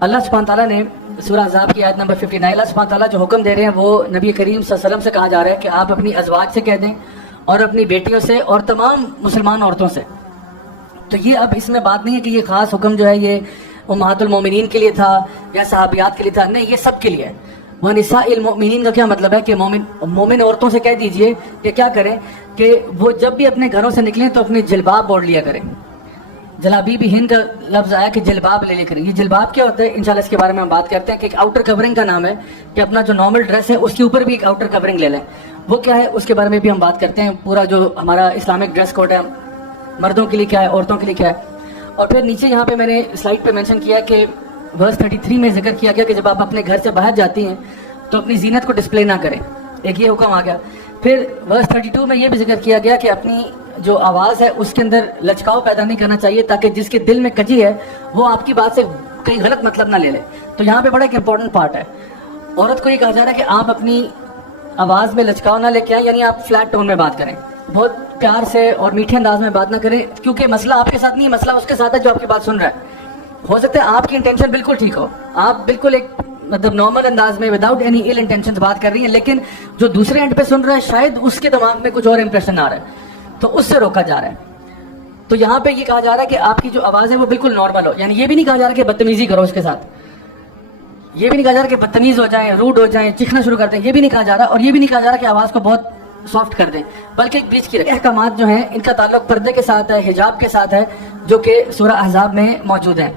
اللہ سبحانہ تعالیٰ نے سورہ احزاب کی آیت نمبر 59 اللہ سبحانہ تعالیٰ جو حکم دے رہے ہیں وہ نبی کریم صلی اللہ علیہ وسلم سے کہا جا رہا ہے کہ آپ اپنی ازواج سے کہہ دیں اور اپنی بیٹیوں سے اور تمام مسلمان عورتوں سے. تو یہ اب اس میں بات نہیں ہے کہ یہ خاص حکم جو ہے یہ امہات المومنین کے لیے تھا یا صحابیات کے لیے تھا, نہیں, یہ سب کے لیے ہے. وَنِسَاءِ الْمُؤْمِنِينَ کا کیا مطلب ہے کہ مومن عورتوں سے کہہ دیجئے کہ کیا کریں کہ وہ جب بھی اپنے گھروں سے نکلیں تو اپنی جلباب اوڑھ لیا کریں. جلابیب ہند کا لفظ آیا کہ جلباب لے لے کریں. یہ جلباب کیا ہوتا ہے انشاءاللہ اس کے بارے میں ہم بات کرتے ہیں کہ ایک آؤٹر کورنگ کا نام ہے کہ اپنا جو نارمل ڈریس ہے اس کے اوپر بھی ایک آؤٹر کورنگ لے لیں. وہ کیا ہے اس کے بارے میں بھی ہم بات کرتے ہیں. پورا جو ہمارا اسلامک ڈریس کوڈ ہے مردوں کے لیے کیا ہے, عورتوں کے لیے کیا ہے. اور پھر نیچے یہاں پہ میں نے سلائڈ پہ مینشن کیا کہ ورس 33 میں ذکر کیا گیا کہ جب آپ اپنے گھر سے باہر جاتی ہیں تو اپنی زینت کو ڈسپلے نہ کریں. ایک یہ حکم آ گیا. پھر ورس 32 میں یہ بھی ذکر کیا گیا کہ اپنی جو آواز ہے اس کے اندر لچکاؤ پیدا نہیں کرنا چاہیے تاکہ جس کے دل میں کجی ہے وہ آپ کی بات سے کہیں غلط مطلب نہ لے لے. تو یہاں پہ بڑا ایک امپورٹنٹ پارٹ ہے. عورت کو یہ کہا جا رہا ہے کہ آپ اپنی آواز میں لچکاؤ نہ لے کے آئیں, یعنی آپ فلیٹ ٹون میں بات کریں, بہت پیار سے اور میٹھے انداز میں بات نہ کریں, کیونکہ مسئلہ آپ کے ساتھ نہیں ہے, مسئلہ اس کے ساتھ ہے جو آپ کی بات سن رہا ہے. ہو سکتا ہے آپ کی انٹینشن بالکل ٹھیک ہو, آپ بالکل ایک مطلب نارمل انداز میں وداؤٹ اینی ایل انٹینشن بات کر رہی ہیں, لیکن جو دوسرے اینڈ پہ سن رہا ہے شاید اس کے دماغ میں کچھ اور امپریشن آ رہا ہے تو اس سے روکا جا رہا ہے. تو یہاں پہ یہ کہا جا رہا ہے کہ آپ کی جو آواز ہے وہ بالکل نارمل ہو, یعنی یہ بھی نہیں کہا جا رہا کہ بدتمیزی کرو اس کے ساتھ, یہ بھی نہیں کہا جا رہا کہ بدتمیز ہو جائیں, روڈ ہو جائیں, چیخنا شروع کر دیں, یہ بھی نہیں کہا جا رہا. اور یہ بھی نہیں کہا جا رہا کہ آواز کو بہت سافٹ کر دیں, بلکہ ایک بیچ کی احکامات جو ہیں ان کا تعلق پردے کے ساتھ ہے, حجاب کے ساتھ ہے, جو کہ سورہ احزاب میں موجود ہیں.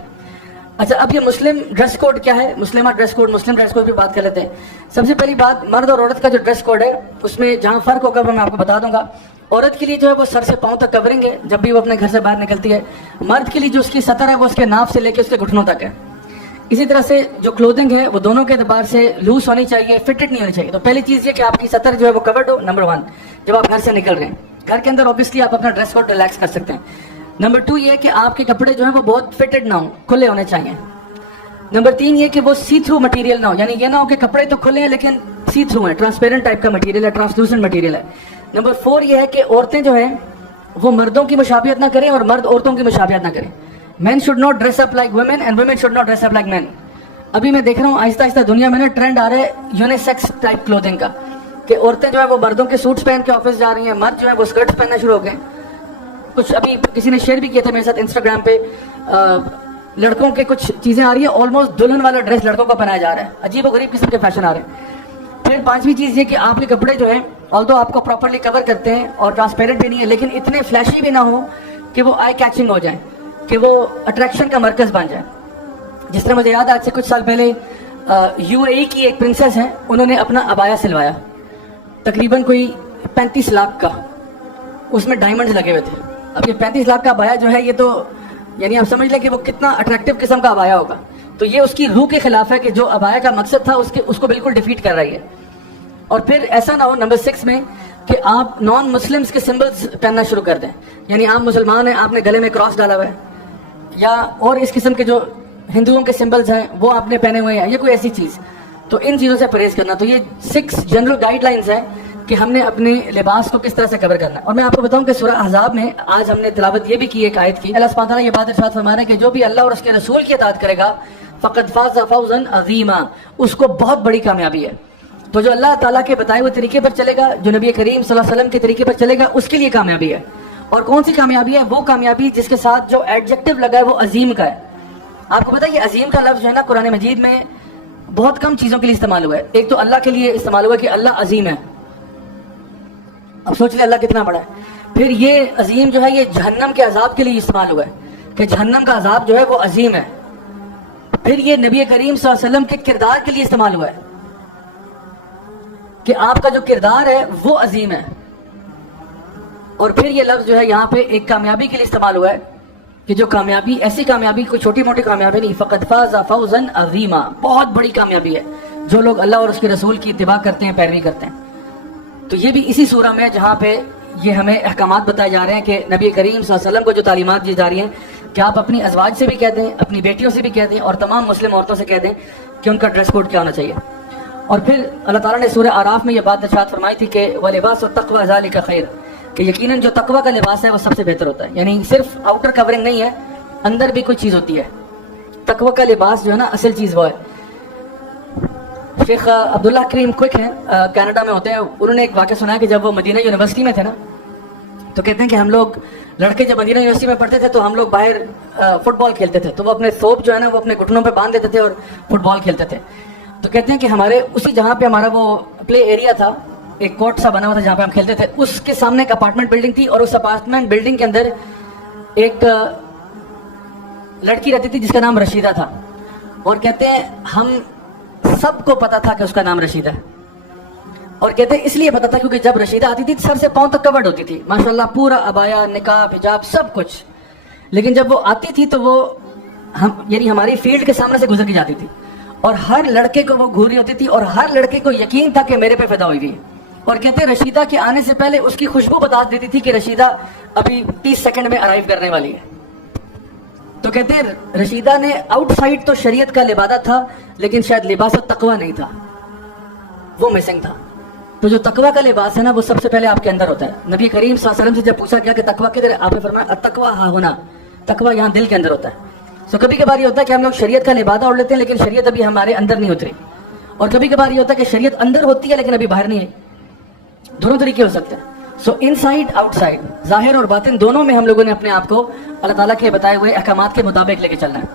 اچھا, اب یہ مسلم ڈریس کوڈ کیا ہے, مسلمہ ڈریس کوڈ, مسلم ڈریس کوڈ پہ بات کر لیتے ہیں. سب سے پہلی بات, مرد اور عورت کا جو ڈریس کوڈ ہے اس میں جہاں فرق ہوگا وہ میں آپ کو بتا دوں گا. عورت کے لیے جو ہے وہ سر سے پاؤں تک کورنگ ہے جب بھی وہ اپنے گھر سے باہر نکلتی ہے. مرد کے لیے جو اس کی سطر ہے وہ اس کے ناف سے لے کے اس کے گھٹنوں تک ہے. اسی طرح سے جو کلودنگ ہے وہ دونوں کے اعتبار سے لوز ہونی چاہیے, فٹڈ نہیں ہونی چاہیے. تو پہلی چیز یہ کہ آپ کی سطر جو ہے وہ کورڈ ہو, نمبر 1, جب آپ گھر سے نکل رہے ہیں. گھر کے اندر اوبیسلی آپ اپنا ڈریس کوڈ ریلیکس کر سکتے ہیں. نمبر 2 یہ کہ آپ کے کپڑے جو ہیں وہ بہت فٹڈ نہ ہوں, کھلے ہونے چاہیے. نمبر 3 یہ کہ وہ سی تھرو مٹیریل نہ ہو, یعنی یہ نہ ہو کہ کپڑے تو کھلے ہیں لیکن سی تھرو ہیں, ٹرانسپیرنٹ ٹائپ کا مٹیریل ہے, ٹرانسلوسنٹ مٹیریل ہے. نمبر 4 یہ ہے کہ عورتیں جو ہیں وہ مردوں کی مشابہت نہ کریں اور مرد عورتوں کی مشابہت نہ کریں. Men should not dress up like women and women should not dress up like men. ابھی میں دیکھ رہا ہوں آہستہ آہستہ دنیا میں نا ٹرینڈ آ رہا ہے یونیسیکس ٹائپ کلوتھنگ کا, کہ عورتیں جو ہے وہ مردوں کے سوٹس پہن کے آفس جا رہی ہیں, مرد جو ہے وہ اسکرٹس پہننا شروع ہو گئے. کچھ ابھی کسی نے شیئر بھی کیا تھا میرے ساتھ انسٹاگرام پہ, لڑکوں کے کچھ چیزیں آ رہی ہیں, آلموسٹ دلہن والا ڈریس لڑکوں کا پہنایا جا رہا ہے, عجیب و غریب قسم کے فیشن آ رہے ہیں. پھر 5ویں چیز یہ کہ آپ کے کپڑے جو ہیں آلدو آپ کو پراپرلی کور کرتے ہیں اور ٹرانسپیرنٹ بھی نہیں ہے, لیکن اتنے فلیشی بھی نہ ہو کہ وہ آئی کیچنگ ہو جائیں, کہ وہ اٹریکشن کا مرکز بن جائے. جس طرح مجھے یاد ہے آج سے کچھ سال پہلے یو اے ای کی ایک پرنسس ہیں, انہوں نے اپنا ابایا سلوایا تقریباً کوئی 35 لاکھ کا, اس میں ڈائمنڈز لگے ہوئے تھے. اب یہ 35 لاکھ کا ابایا جو ہے یہ تو یعنی آپ سمجھ لیں کہ وہ کتنا اٹریکٹیو قسم کا ابایا ہوگا. تو یہ اس کی روح کے خلاف ہے کہ جو ابایا کا مقصد تھا اس کو بالکل ڈیفیٹ کر رہی ہے. اور پھر ایسا نہ ہو نمبر 6 میں کہ آپ نان مسلمس کے سمبلز پہننا شروع کر دیں, یعنی آپ مسلمان ہیں, آپ نے گلے میں کراس ڈالا ہوا ہے, یا اور اس قسم کے جو ہندوؤں کے سمبلز ہیں وہ آپ نے پہنے ہوئے ہیں, یہ کوئی ایسی چیز. تو ان چیزوں سے پرہیز کرنا. تو یہ 6 جنرل گائیڈ لائنز ہیں کہ ہم نے اپنے لباس کو کس طرح سے کور کرنا ہے. اور میں آپ کو بتاؤں کہ سورہ احزاب میں آج ہم نے تلاوت یہ بھی کی ایک آیت کی, اللہ سبحانہ تعالیٰ یہ بات ارشاد فرما رہے ہیں کہ جو بھی اللہ اور اس کے رسول کی اطاعت کرے گا فقد فاز فوزا عظیما, اس کو بہت بڑی کامیابی ہے. تو جو اللہ تعالیٰ کے بتائے ہوئے طریقے پر چلے گا, جو نبی کریم صلی اللہ علیہ وسلم کے طریقے پر چلے گا, اس کے لیے کامیابی ہے. اور کون سی کامیابی ہے؟ وہ کامیابی جس کے ساتھ جو ایڈجیکٹو لگا ہے وہ عظیم کا ہے. آپ کو پتہ ہے یہ عظیم کا لفظ جو ہے نا قرآن مجید میں بہت کم چیزوں کے لیے استعمال ہوا ہے. ایک تو اللہ کے لیے استعمال ہوا ہے کہ اللہ عظیم ہے, اب سوچ لیں اللہ کتنا بڑا ہے. پھر یہ عظیم جو ہے یہ جہنم کے عذاب کے لیے استعمال ہوا ہے کہ جہنم کا عذاب جو ہے وہ عظیم ہے. پھر یہ نبی کریم صلی اللہ علیہ وسلم کے کردار کے لیے استعمال ہوا ہے کہ آپ کا جو کردار ہے وہ عظیم ہے. اور پھر یہ لفظ جو ہے یہاں پہ ایک کامیابی کے لیے استعمال ہوا ہے کہ جو کامیابی, ایسی کامیابی کوئی چھوٹی موٹی کامیابی نہیں, فقد فاز فوزا عظیما, بہت بڑی کامیابی ہے جو لوگ اللہ اور اس کے رسول کی اتباع کرتے ہیں, پیروی کرتے ہیں. تو یہ بھی اسی سورہ میں جہاں پہ یہ ہمیں احکامات بتائے جا رہے ہیں کہ نبی کریم صلی اللہ علیہ وسلم کو جو تعلیمات دی جا رہی ہیں کہ آپ اپنی ازواج سے بھی کہہ دیں, اپنی بیٹیوں سے بھی کہہ دیں, اور تمام مسلم عورتوں سے کہہ دیں کہ ان کا ڈریس کوڈ کیا ہونا چاہیے. اور پھر اللہ تعالیٰ نے سورہ اعراف میں یہ بات ارشاد فرمائی تھی کہ وَلِبَاسُ التَّقْوَىٰ ذَٰلِكَ خَيْرٌ, کہ یقیناً جو تقویٰ کا لباس ہے وہ سب سے بہتر ہوتا ہے. یعنی صرف آؤٹر کورنگ نہیں ہے, اندر بھی کوئی چیز ہوتی ہے. تقوی کا لباس جو ہے نا اصل چیز وہ ہے. شیخ عبداللہ کریم کوئک ہیں, کینیڈا میں ہوتے ہیں. انہوں نے ایک واقعہ سنا ہے کہ جب وہ مدینہ یونیورسٹی میں تھے نا, تو کہتے ہیں کہ ہم لوگ لڑکے جب مدینہ یونیورسٹی میں پڑھتے تھے تو ہم لوگ باہر فٹ بال کھیلتے تھے, تو وہ اپنے ثوب جو ہے نا وہ اپنے گھٹنوں پہ باندھ دیتے تھے اور فٹ بال کھیلتے تھے. تو کہتے ہیں کہ ہمارے اسی جہاں پہ ہمارا وہ پلے ایریا تھا, ایک کورٹ سا بنا ہوا تھا جہاں پہ ہم کھیلتے تھے, اس کے سامنے ایک اپارٹمنٹ بلڈنگ تھی, اور اس اپارٹمنٹ بلڈنگ کے اندر ایک لڑکی رہتی تھی جس کا نام رشیدہ تھا. اور کہتے ہیں ہم سب کو پتا تھا کہ اس کا نام رشیدہ ہے, اور کہتے ہیں اس لیے پتا تھا کیونکہ جب رشیدہ آتی تھی سر سے پاؤں تک کورڈ ہوتی تھی ماشاءاللہ, پورا عبایا, نقاب, حجاب, سب کچھ. لیکن جب وہ آتی تھی تو وہ یعنی ہماری فیلڈ کے سامنے سے گزر کے جاتی تھی, اور ہر لڑکے کو وہ گھور رہی ہوتی تھی, اور ہر لڑکے کو یقین تھا کہ میرے پہ فدا ہوئی ہوئی ہے. اور کہتے ہیں رشیدہ کے آنے سے پہلے اس کی خوشبو بتا دیتی تھی کہ رشیدہ ابھی 30 سیکنڈ میں ارائیو کرنے والی ہے. تو کہتے ہیں رشیدہ نے آؤٹ سائڈ تو شریعت کا لبادہ تھا, لیکن شاید لباس التقویٰ نہیں تھا, وہ مسنگ تھا. تو جو تقویٰ کا لباس ہے نا وہ سب سے پہلے آپ کے اندر ہوتا ہے. نبی کریم صلی اللہ علیہ وسلم سے جب پوچھا گیا کہ تقویٰ کدھر ہے, آپ نے فرمایا التقویٰ ہاں ہونا, تقویٰ یہاں دل کے اندر ہوتا ہے. سو کبھی کبھار یہ ہوتا ہے کہ ہم لوگ شریعت کا لبادہ اوڑھ لیتے ہیں لیکن شریعت ابھی ہمارے اندر نہیں اتری, اور کبھی کبھار یہ ہوتا ہے کہ شریعت اندر ہوتی ہے لیکن ابھی باہر نہیں ہے. دونوں طریقے ہو سکتے ہیں. سو ان سائڈ آؤٹ سائڈ, ظاہر اور باطن دونوں میں ہم لوگوں نے اپنے آپ کو اللہ تعالیٰ کے بتائے ہوئے احکامات کے مطابق لے کے چلنا ہے.